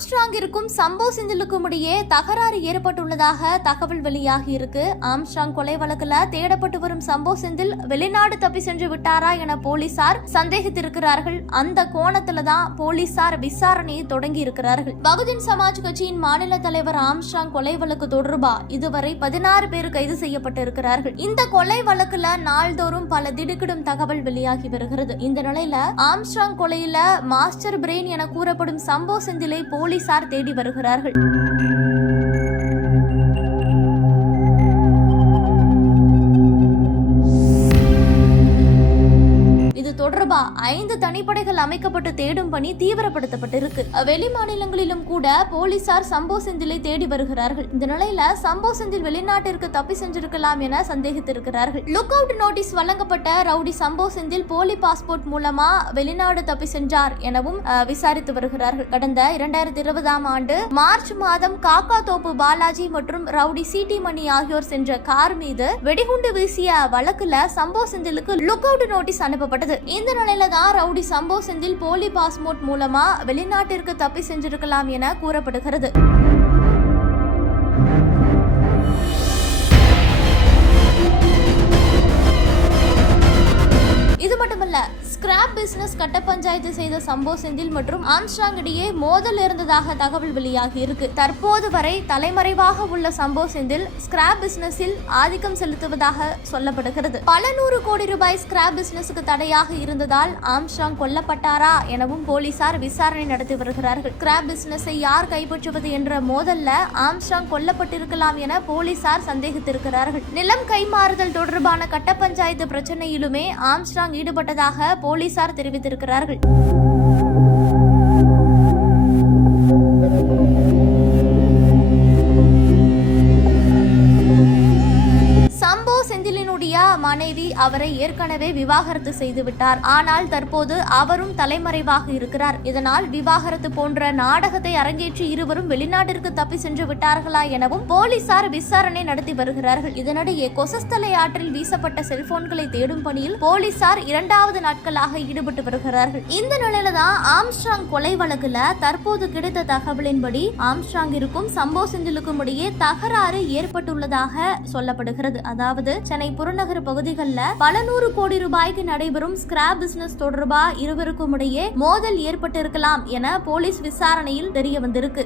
ஆம்ஸ்ட்ராங்கிற்கும் சம்போ செந்திலுக்கும் இடையே தகராறு ஏற்பட்டுள்ளதாக தகவல் வெளியாகி இருக்கு. ஆம்ஸ்ட்ராங் கொலை வழக்குல தேடப்பட்டு வரும் சம்போ செந்தில் வெளிநாடு தப்பி சென்று விட்டாரா என போலீசார் சந்தேகித்திருக்கிறார்கள். அந்த கோணத்துல தான் போலீசார் விசாரணையை தொடங்கி இருக்கிறார்கள். பகுஜன் சமாஜ் கட்சியின் மாநில தலைவர் ஆம்ஸ்ட்ராங் கொலை வழக்கு தொடர்பா? இதுவரை பதினாறு பேர் கைது செய்யப்பட்டு இருக்கிறார்கள் இந்த கொலை வழக்குல நாள்தோறும் பல திடுக்கிடும் தகவல் வெளியாகி வருகிறது. இந்த நிலையில ஆம்ஸ்ட்ராங் கொலையில மாஸ்டர் பிரெயின் என கூறப்படும் சம்போ செந்திலை போலீசார் தேடி வருகிறார்கள். இது தொடர்பா ஐந்து தனிப்படைகள் அமைக்கப்பட்டு தேடும் பணி தீவிரப்படுத்தப்பட்டிருக்கு. வெளி மாநிலங்களிலும் கூட போலீசார் சம்போ செந்திலை தேடி வருகிறார்கள். இந்த நிலையில சம்போ செந்தில் வெளிநாட்டிற்கு தப்பி சென்றிருக்கலாம் என சந்தேகித்திருக்கிறார்கள். லுக் அவுட் நோட்டீஸ் வழங்கப்பட்ட ரவுடி சம்போ செந்தில் போலி பாஸ்போர்ட் மூலமா வெளிநாடு தப்பி சென்றார் எனவும் விசாரித்து வருகிறார்கள். கடந்த இரண்டாயிரத்தி இருபதாம் ஆண்டு மார்ச் மாதம் காக்கா தோப்பு பாலாஜி மற்றும் ரவுடி சிடி மணி ஆகியோர் சென்ற கார் மீது வெடிகுண்டு வீசிய வழக்குல சம்போ செந்திலுக்கு லுக் அவுட் நோட்டீஸ் அனுப்பப்பட்டது. இந்த நிலையில தான் ரவுடி சம்போ செந்தில் போலி பாஸ்போர்ட் மூலமா வெளிநாட்டிற்கு தப்பி சென்றிருக்கலாம் என கூறப்படுகிறது. பிசினஸ் கட்ட பஞ்சாயத்து செய்த சம்போ செந்தில் மற்றும் ஆம்ஸ்ட்ராங் இடையே மோதல் இருந்ததாக தகவல் வெளியாகி இருக்கு தற்போது வரை தலைமறைவாக உள்ள சம்போ செந்தில் ஸ்கிராப் பிசினஸில் ஆதிக்கம் செலுத்துவதாக சொல்லப்படுகிறது. பல நூறு கோடி ரூபாய் ஸ்கிராப் பிசினஸுக்கு தடையாக இருந்ததால் ஆம்ஸ்ட்ராங் கொல்லப்பட்டாரா எனவும் போலீசார் விசாரணை நடத்தி வருகிறார்கள். ஸ்கிராப் பிசினஸை யார் கைப்பற்றுவது என்ற மோதல்ல ஆம்ஸ்ட்ராங் கொல்லப்பட்டிருக்கலாம் என போலீசார் சந்தேகித்திருக்கிறார்கள். நிலம் கைமாறுதல் தொடர்பான கட்ட பஞ்சாயத்து பிரச்சனையிலுமே ஆம்ஸ்ட்ராங் ஈடுபட்டதாக போலீசார் தெரிவித்திருக்கிறார்கள்? செந்திலினுடைய மனைவி அவரை ஏற்கனவே விவாகரத்து செய்துவிட்டார் ஆனால் தற்போது அவரும் தலைமறைவாக இருக்கிறார். இதனால் விவாகரத்து போன்ற நாடகத்தை அரங்கேற்றி இருவரும் வெளிநாட்டிற்கு தப்பி சென்று விட்டார்களா எனவும் போலீசார் விசாரணை நடத்தி வருகிறார்கள். இதனிடையே கொசஸ்தலை ஆற்றில் வீசப்பட்ட செல்போன்களை தேடும் பணியில் போலீசார் இரண்டாவது நாட்களாக ஈடுபட்டு வருகிறார்கள். இந்த நிலையில தான் ஆம்ஸ்ட்ராங் கொலை வழக்குல தற்போது கிடைத்த தகவலின்படி ஆம்ஸ்ட்ராங்கிற்கும் சம்போ செந்திலுக்கும் இடையே தகராறு ஏற்பட்டுள்ளதாக சொல்லப்படுகிறது. அதாவது சென்னை புறநகர் பகுதிகளில் பல நூறு கோடி ரூபாய்க்கு நடைபெறும் ஸ்கிராப் பிசினஸ் தொடர்பா இருவருக்கும் இடையே மோதல் ஏற்பட்டிருக்கலாம் என போலீஸ் விசாரணையில் தெரிய வந்திருக்கு.